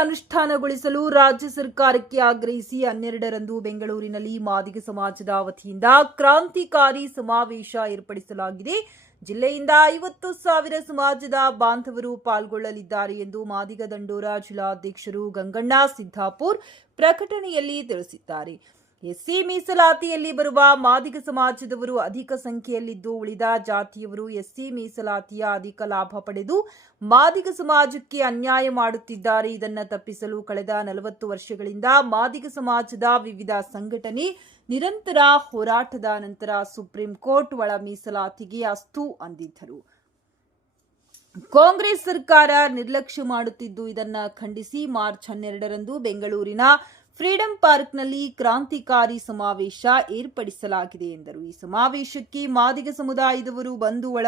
ಅನುಷ್ಠಾನಗೊಳಿಸಲು ರಾಜ್ಯ ಸರ್ಕಾರಕ್ಕೆ ಆಗ್ರಹಿಸಿ 12ರಂದು ಬೆಂಗಳೂರಿನಲ್ಲಿ ಮಾದಿಗ ಸಮಾಜದ ವತಿಯಿಂದ ಕ್ರಾಂತಿಕಾರಿ ಸಮಾವೇಶ ಏರ್ಪಡಿಸಲಾಗಿದೆ. ಜಿಲ್ಲೆಯಿಂದ 50,000 ಸಮಾಜದ ಬಾಂಧವರು ಪಾಲ್ಗೊಳ್ಳಲಿದ್ದಾರೆ ಎಂದು ಮಾದಿಗ ದಂಡೋರ ಜಿಲ್ಲಾಧ್ಯಕ್ಷರು ಗಂಗಣ್ಣ ಸಿದ್ದಾಪುರ್ ಪ್ರಕಟಣೆಯಲ್ಲಿ ತಿಳಿಸಿದ್ದಾರೆ. ಎಸ್ಸಿ ಮೀಸಲಾತಿಯಲ್ಲಿ ಬರುವ ಮಾದಿಗ ಸಮಾಜದವರು ಅಧಿಕ ಸಂಖ್ಯೆಯಲ್ಲಿದ್ದು, ಉಳಿದ ಜಾತಿಯವರು ಎಸ್ಸಿ ಮೀಸಲಾತಿಯ ಅಧಿಕ ಲಾಭ ಪಡೆದು ಮಾದಿಗ ಸಮಾಜಕ್ಕೆ ಅನ್ಯಾಯ ಮಾಡುತ್ತಿದ್ದಾರೆ. ಇದನ್ನು ತಪ್ಪಿಸಲು ಕಳೆದ 40 ವರ್ಷಗಳಿಂದ ಮಾದಿಗ ಸಮಾಜದ ವಿವಿಧ ಸಂಘಟನೆ ನಿರಂತರ ಹೋರಾಟದ ನಂತರ ಸುಪ್ರೀಂ ಕೋರ್ಟ್ ಒಳ ಮೀಸಲಾತಿಗೆ ಅಸ್ತು ಅಂದಿದ್ದರು. ಕಾಂಗ್ರೆಸ್ ಸರ್ಕಾರ ನಿರ್ಲಕ್ಷ್ಯ ಮಾಡುತ್ತಿದ್ದು, ಇದನ್ನು ಖಂಡಿಸಿ ಮಾರ್ಚ್ 12ರಂದು ಬೆಂಗಳೂರಿನ ಫ್ರೀಡಂ ಪಾರ್ಕ್ನಲ್ಲಿ ಕ್ರಾಂತಿಕಾರಿ ಸಮಾವೇಶ ಏರ್ಪಡಿಸಲಾಗಿದೆ ಎಂದರು. ಈ ಸಮಾವೇಶಕ್ಕೆ ಮಾದಿಗ ಸಮುದಾಯದವರು ಬಂದು ಒಳ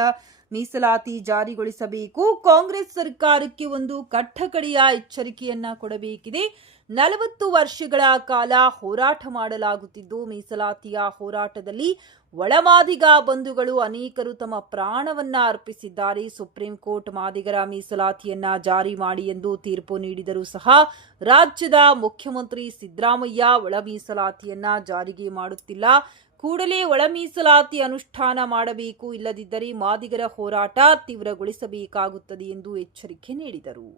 ಮೀಸಲಾತಿ ಜಾರಿಗೊಳಿಸಬೇಕು, ಕಾಂಗ್ರೆಸ್ ಸರ್ಕಾರಕ್ಕೆ ಒಂದು ಕಟ್ಟಕಡೆಯ ಎಚ್ಚರಿಕೆಯನ್ನ ಕೊಡಬೇಕಿದೆ. 40 ವರ್ಷಗಳ ಕಾಲ ಹೋರಾಟ ಮಾಡಲಾಗುತ್ತಿದ್ದು, ಮೀಸಲಾತಿಯ ಹೋರಾಟದಲ್ಲಿ ಒಳಮಾದಿಗ ಬಂಧುಗಳು ಅನೇಕರು ತಮ್ಮ ಪ್ರಾಣವನ್ನ ಅರ್ಪಿಸಿದ್ದಾರೆ. ಸುಪ್ರೀಂ ಕೋರ್ಟ್ ಮಾದಿಗರ ಮೀಸಲಾತಿಯನ್ನ ಜಾರಿ ಮಾಡಿ ಎಂದು ತೀರ್ಪು ನೀಡಿದರೂ ಸಹ ರಾಜ್ಯದ ಮುಖ್ಯಮಂತ್ರಿ ಸಿದ್ದರಾಮಯ್ಯ ಒಳ ಮೀಸಲಾತಿಯನ್ನ ಜಾರಿಗೆ ಮಾಡುತ್ತಿಲ್ಲ. ಕೂಡಲೇ ಒಳ ಮೀಸಲಾತಿ ಅನುಷ್ಠಾನ ಮಾಡಬೇಕು, ಇಲ್ಲದಿದ್ದರೆ ಮಾದಿಗರ ಹೋರಾಟ ತೀವ್ರಗೊಳಿಸಬೇಕಾಗುತ್ತದೆ ಎಂದು ಎಚ್ಚರಿಕೆ ನೀಡಿದರು.